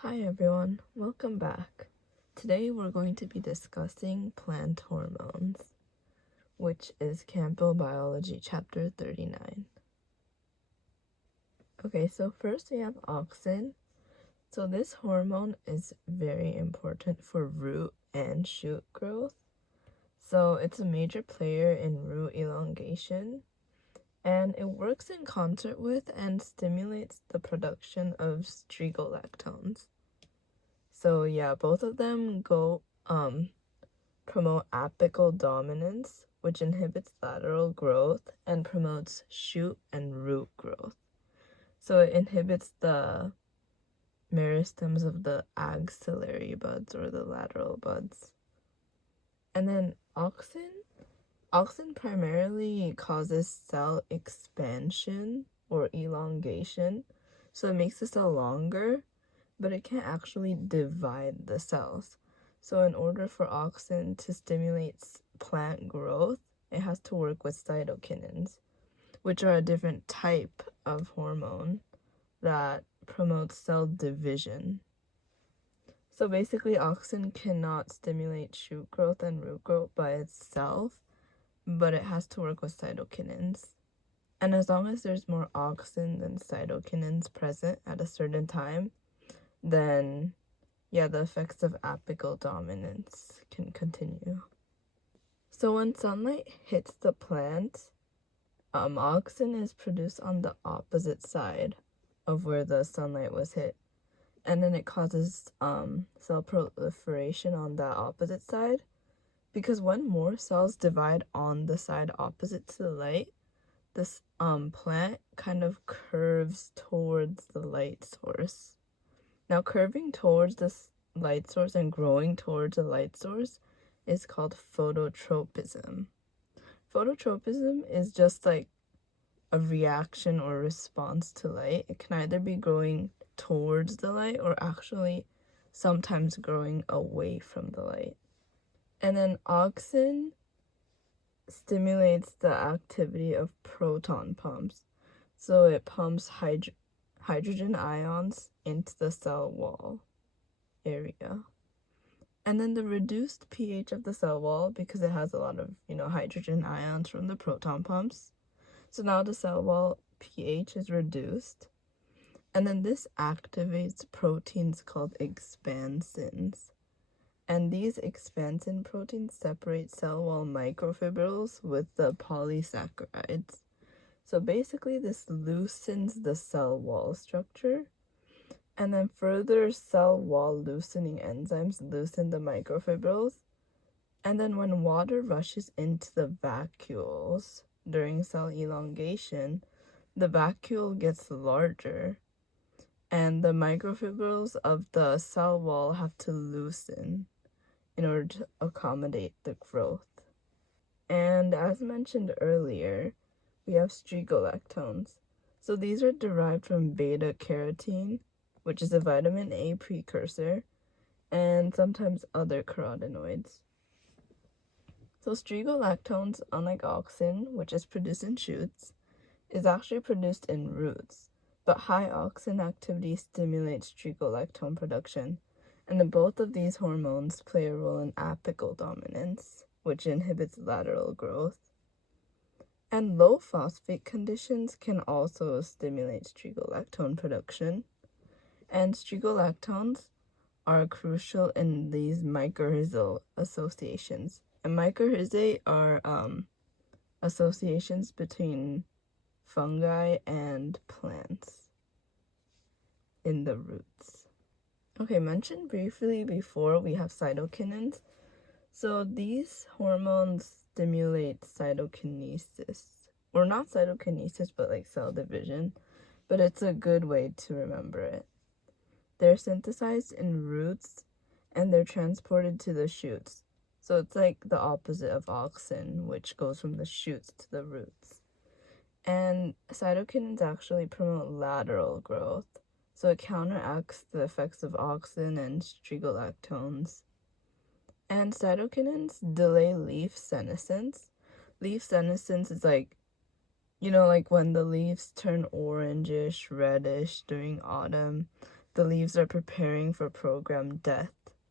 Hi everyone, welcome back. Today we're going to be discussing plant hormones, which is Campbell Biology Chapter 39. Okay, so first we have auxin. So this hormone is very important for root and shoot growth. So it's a major player in root elongation, and it works in concert with and stimulates the production of strigolactones. So yeah, both of them promote apical dominance, which inhibits lateral growth and promotes shoot and root growth. So it inhibits the meristems of the axillary buds or the lateral buds. And then auxin primarily causes cell expansion or elongation. So it makes the cell longer, but it can't actually divide the cells. So in order for auxin to stimulate plant growth, it has to work with cytokinins, which are a different type of hormone that promotes cell division. So basically, auxin cannot stimulate shoot growth and root growth by itself, but it has to work with cytokinins. And as long as there's more auxin than cytokinins present at a certain time, then yeah, the effects of apical dominance can continue. So when sunlight hits the plant, auxin is produced on the opposite side of where the sunlight was hit. And then it causes cell proliferation on that opposite side, because when more cells divide on the side opposite to the light, this plant kind of curves towards the light source. Now, curving towards this light source and growing towards a light source is called phototropism. Phototropism is just like a reaction or response to light. It can either be growing towards the light or actually sometimes growing away from the light. And then auxin stimulates the activity of proton pumps. So it pumps hydrogen ions into the cell wall area. And then the reduced pH of the cell wall, because it has a lot of, hydrogen ions from the proton pumps. So now the cell wall pH is reduced. And then this activates proteins called expansins. And these expansin proteins separate cell wall microfibrils with the polysaccharides. So basically this loosens the cell wall structure. And then further cell wall loosening enzymes loosen the microfibrils. And then when water rushes into the vacuoles during cell elongation, the vacuole gets larger. And the microfibrils of the cell wall have to loosen in order to accommodate the growth. And as mentioned earlier, we have strigolactones. So these are derived from beta carotene, which is a vitamin A precursor, and sometimes other carotenoids. So strigolactones, unlike auxin, which is produced in shoots, is actually produced in roots, but high auxin activity stimulates strigolactone production, and then both of these hormones play a role in apical dominance, which inhibits lateral growth. And low phosphate conditions can also stimulate strigolactone production. And strigolactones are crucial in these mycorrhizal associations. And mycorrhizae are associations between fungi and plants in the roots. Okay, mentioned briefly before, we have cytokinins. So these hormones stimulate cytokinesis, or not cytokinesis, but like cell division, but it's a good way to remember it. They're synthesized in roots and they're transported to the shoots. So it's like the opposite of auxin, which goes from the shoots to the roots. And cytokinins actually promote lateral growth. So it counteracts the effects of auxin and strigolactones. And cytokinins delay leaf senescence. Leaf senescence is like when the leaves turn orangish, reddish during autumn. the leaves are preparing for programmed death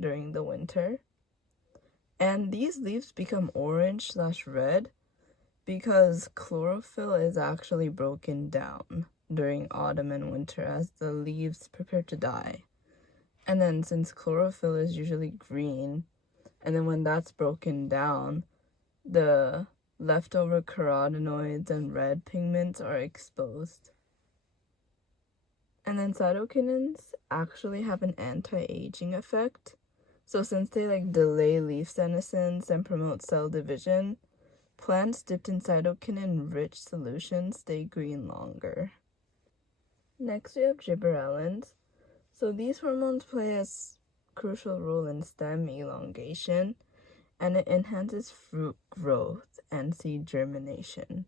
during the winter. And these leaves become orange/red because chlorophyll is actually broken down during autumn and winter as the leaves prepare to die. And then since chlorophyll is usually green, and then when that's broken down, the leftover carotenoids and red pigments are exposed. And then cytokinins actually have an anti-aging effect. So since they delay leaf senescence and promote cell division, plants dipped in cytokinin-rich solutions stay green longer. Next we have gibberellins. So these hormones play a crucial role in stem elongation, and it enhances fruit growth and seed germination.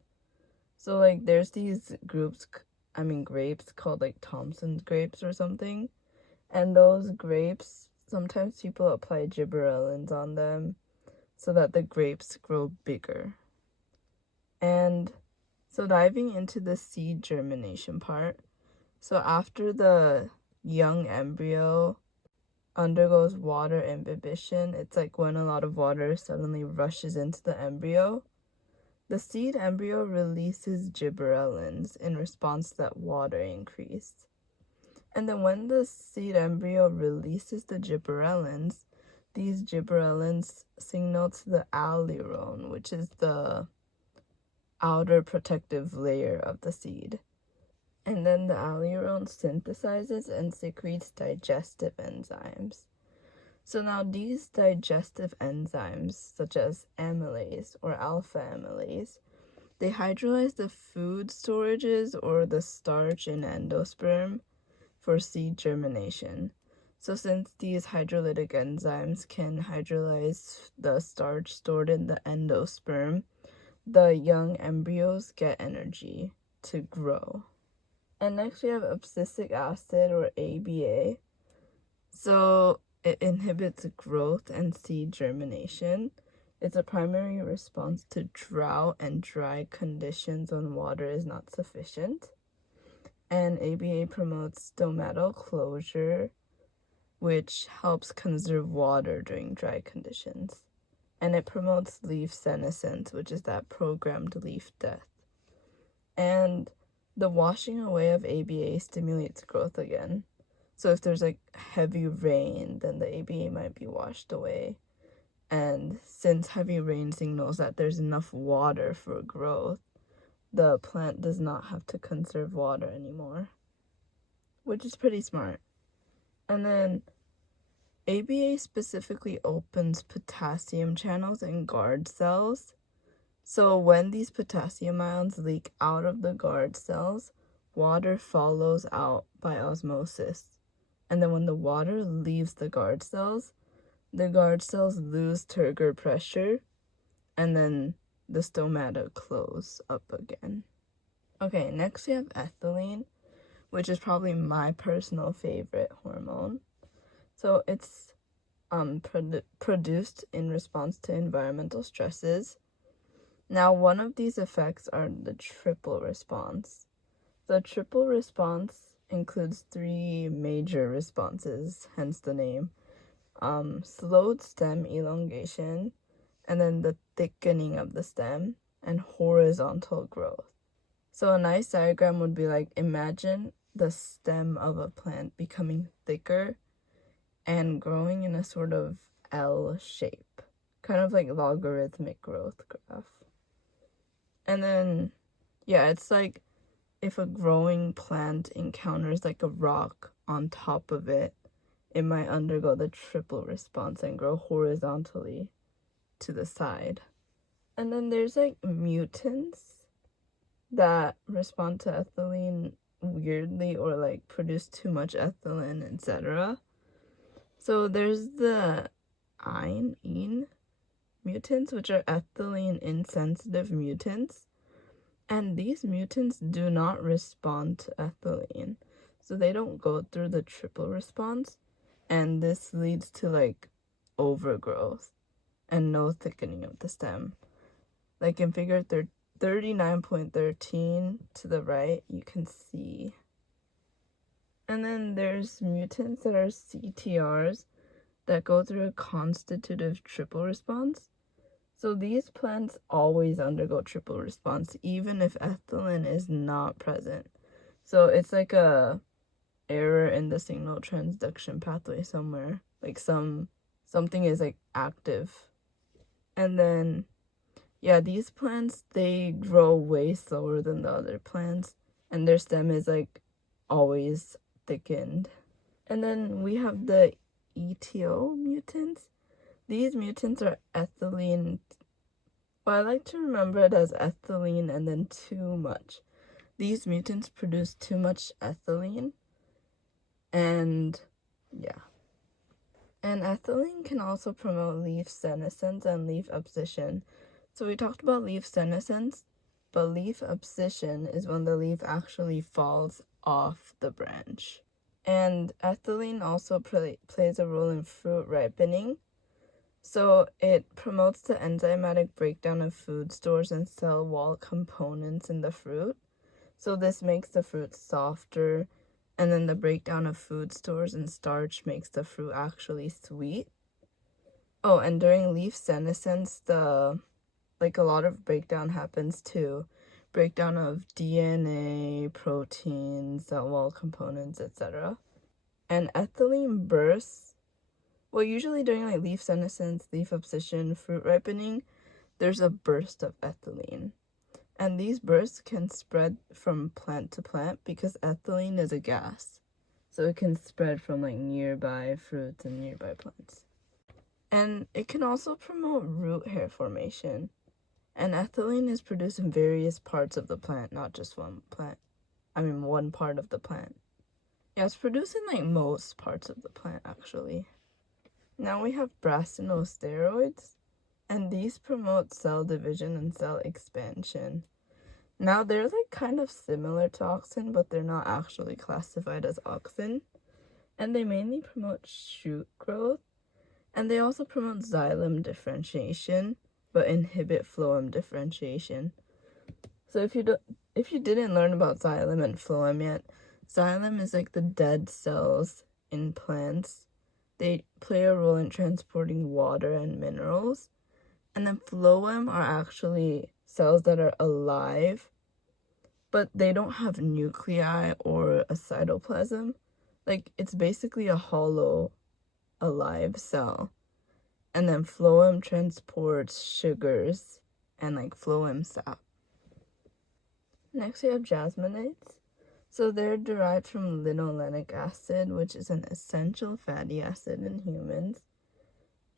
So there's these grapes called Thompson's grapes or something, and those grapes, sometimes people apply gibberellins on them so that the grapes grow bigger. And so diving into the seed germination part, so after the young embryo undergoes water imbibition, it's when a lot of water suddenly rushes into the embryo, the seed embryo releases gibberellins in response to that water increase. And then when the seed embryo releases the gibberellins, these gibberellins signal to the allelone, which is the outer protective layer of the seed. And then the allelone synthesizes and secretes digestive enzymes. So now these digestive enzymes, such as amylase or alpha amylase, they hydrolyze the food storages or the starch in endosperm for seed germination. So since these hydrolytic enzymes can hydrolyze the starch stored in the endosperm, the young embryos get energy to grow. And next we have abscisic acid or ABA. So it inhibits growth and seed germination. It's a primary response to drought and dry conditions when water is not sufficient. And ABA promotes stomatal closure, which helps conserve water during dry conditions. And it promotes leaf senescence, which is that programmed leaf death. And the washing away of ABA stimulates growth again. So if there's heavy rain, then the ABA might be washed away. And since heavy rain signals that there's enough water for growth, the plant does not have to conserve water anymore, which is pretty smart. And then ABA specifically opens potassium channels in guard cells. So when these potassium ions leak out of the guard cells, water follows out by osmosis. And then when the water leaves the guard cells lose turgor pressure, and then the stomata close up again. Okay, next we have ethylene, which is probably my personal favorite hormone. So it's produced in response to environmental stresses. Now, one of these effects are the triple response. The triple response includes 3 major responses, hence the name. Slowed stem elongation, and then the thickening of the stem, and horizontal growth. So a nice diagram would be imagine the stem of a plant becoming thicker and growing in a sort of L shape, kind of like logarithmic growth graph. And then, it's if a growing plant encounters a rock on top of it, it might undergo the triple response and grow horizontally to the side. And then there's mutants that respond to ethylene weirdly or produce too much ethylene, etc. So there's the ine mutants, which are ethylene insensitive mutants. And these mutants do not respond to ethylene. So they don't go through the triple response. And this leads to overgrowth and no thickening of the stem. In figure 39.13 to the right, you can see And then there's mutants that are CTRs that go through a constitutive triple response. So these plants always undergo triple response, even if ethylene is not present. So it's like a error in the signal transduction pathway somewhere. Like something is like active. And then yeah, these plants, they grow way slower than the other plants, and their stem is like always thickened. And then we have the ETO mutants. These mutants are ethylene. Well, I like to remember it as ethylene and then too much. These mutants produce too much ethylene, and yeah. And ethylene can also promote leaf senescence and leaf abscission. So we talked about leaf senescence, but leaf abscission is when the leaf actually falls off the branch. And ethylene also plays a role in fruit ripening. So it promotes the enzymatic breakdown of food stores and cell wall components in the fruit. So this makes the fruit softer, and then the breakdown of food stores and starch makes the fruit actually sweet. Oh, and during leaf senescence, a lot of breakdown happens too. Breakdown of DNA, proteins, cell wall components, etc. And ethylene bursts. Well, usually during like leaf senescence, leaf abscission, fruit ripening, there's a burst of ethylene. And these bursts can spread from plant to plant because ethylene is a gas. So it can spread from like nearby fruits and nearby plants. And it can also promote root hair formation. And ethylene is produced in various parts of the plant, not just one part of the plant. Yeah, it's produced in like most parts of the plant actually. Now we have brassinosteroids, and these promote cell division and cell expansion. Now they're like kind of similar to auxin, but they're not actually classified as auxin. And they mainly promote shoot growth, and they also promote xylem differentiation, but inhibit phloem differentiation. So if you didn't learn about xylem and phloem yet, xylem is like the dead cells in plants. They play a role in transporting water and minerals. And then phloem are actually cells that are alive, but they don't have nuclei or a cytoplasm. Like, it's basically a hollow, alive cell. And then phloem transports sugars and like phloem sap. Next we have jasminates. So they're derived from linolenic acid, which is an essential fatty acid in humans.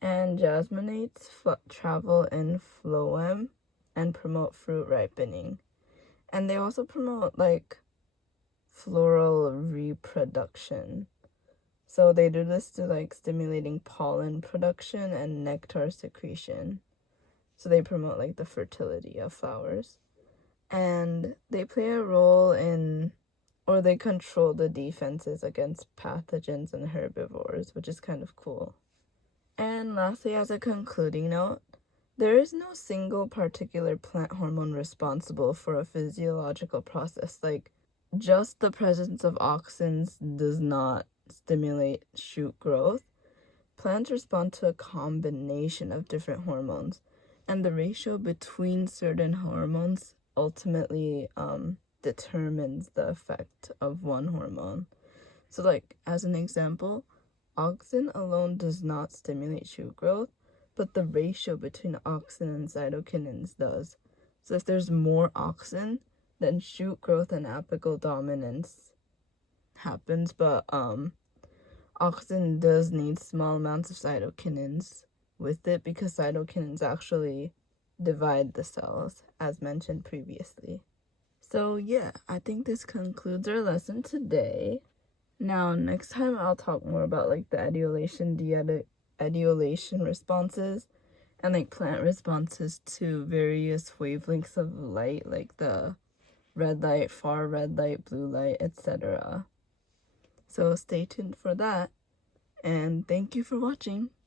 And jasminates travel in phloem and promote fruit ripening. And they also promote like floral reproduction. So they do this to like stimulating pollen production and nectar secretion. So they promote like the fertility of flowers. And they play a role in, or they control the defenses against pathogens and herbivores, which is kind of cool. And lastly, as a concluding note, there is no single particular plant hormone responsible for a physiological process. Like, just the presence of auxins does not stimulate shoot growth. Plants respond to a combination of different hormones, and the ratio between certain hormones ultimately determines the effect of one hormone. So, like, as an example, auxin alone does not stimulate shoot growth, but the ratio between auxin and cytokinins does. So if there's more auxin, then shoot growth and apical dominance happens, but auxin does need small amounts of cytokinins with it because cytokinins actually divide the cells, as mentioned previously. So yeah, I think this concludes our lesson today. Now, next time I'll talk more about like the adiolation responses and like plant responses to various wavelengths of light, like the red light, far red light, blue light, etc. So stay tuned for that, and thank you for watching.